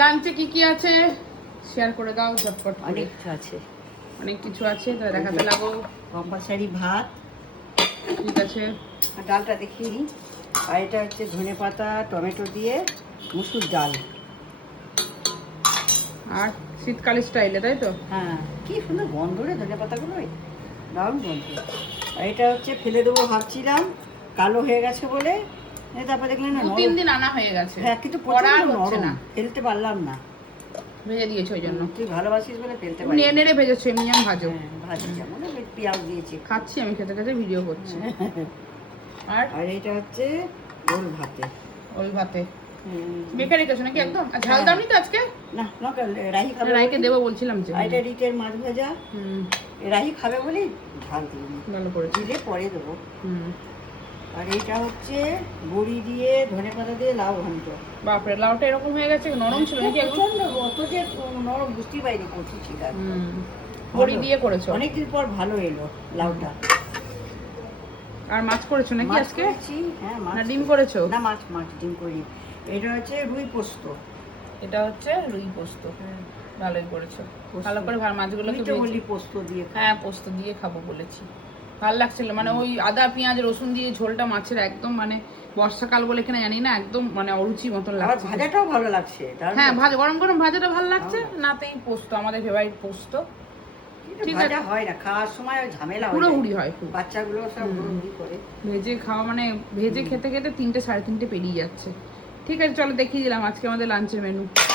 লাঞ্চে কি আছে শেয়ার করে দাও ঝটপট। অনেক কিছু আছে, অনেক কিছু আছে, তাহলে দেখাতে লাগো। কম্পালসারি ভাত, ঠিক আছে। আর ডালটা দেখিয়ে নিই। আর এটা হচ্ছে ধনেপাতা টমেটো দিয়ে মুসুর ডাল। আর শীতকালের স্টাইলে, তাই তো? হ্যাঁ, কি সুন্দর গন্ধ রে ধনেপাতাগুলো, দারুণ গন্ধ। আর এটা হচ্ছে ফেলে দেবো ভাবছিলাম, কালো হয়ে গেছে বলে, তারপরে দেখলেন না 2-3 দিন আনা হয়ে গেছে। হ্যাঁ, কিন্তু করা প্রচন্ড হচ্ছে নরম, না, ফেলতে পারলাম না। ভেজে দিয়েছো ওই জন্য। তুই ভালোবাসিস বলে ফেলতে পারি। নেড়ে নেড়ে ভেজেছো, এমনি যেমন ভাজো। হ্যাঁ, ভাজি যেমন পেঁয়াজ দিয়েছি। খাচ্ছি আমি, খেতে খেতে ভিডিও করছি। আর আর এটা হচ্ছে ওল ভাতে। ওল ভাতে বেকার রেখেছো নাকি একদম? আর ঝাল দাওনি তো আজকে? না, রাহি খাবে, রাইকে দেবো বলছিলাম যে। আর এটা রিটের মাছ ভাজা, রাহি খাবে বলেই ঝাল দিইনি, ভালো করে দিলে পরে দেবো। আর এটা হচ্ছে বড়ি দিয়ে ধনেপাতা দিয়ে লাউ ঘন্ট। বাপরে, লাউটা এরকম হয়ে গেছে, নরম ছিল নাকি? প্রচন্ড অত যে নরম বুঝতেই পাইনি কচি ছিল। বড়ি দিয়ে করেছো? অনেকদিন পর ভালো এলো লাউটা। আর মাছ করেছো নাকি আজকে? হ্যাঁ, মাছ। না ডিম করেছো? না, মাছ ডিম করি। এটা হচ্ছে রুই পোস্ত। এটা হচ্ছে রুই পোস্ত। ভালোই করেছো, ভালো করে মাছগুলোকে বলি পোস্ত দিয়ে। হ্যাঁ, পোস্ত দিয়ে খাবো বলেছি। ভালো লাগছিল, মানে ওই আদা পেঁয়াজ রসুন দিয়ে ঝোলটা মাছের একদম, মানে বর্ষাকাল বলে কিনা জানি না, একদম মানে অরুচি মতন লাগছে। ভাজাটাও ভালো লাগছে। হ্যাঁ, গরম গরম ভাজাটা ভালো লাগছে। নাতেই পোস্ত, আমাদের ফেভারিট পোস্ত। ঠিক আছে, হয় না খাওয়ার সময় ঝামেলা হয়, হুড়োহুড়ি হয়, বাচ্চাগুলো সব হুড়োহুড়ি করে। ভেজে খাওয়া মানে ভেজে খেতে খেতে 3টে 3:30 পেরিয়ে যাচ্ছে। ঠিক আছে, চলো দেখিয়ে দিলাম আজকে আমাদের লাঞ্চের মেনু।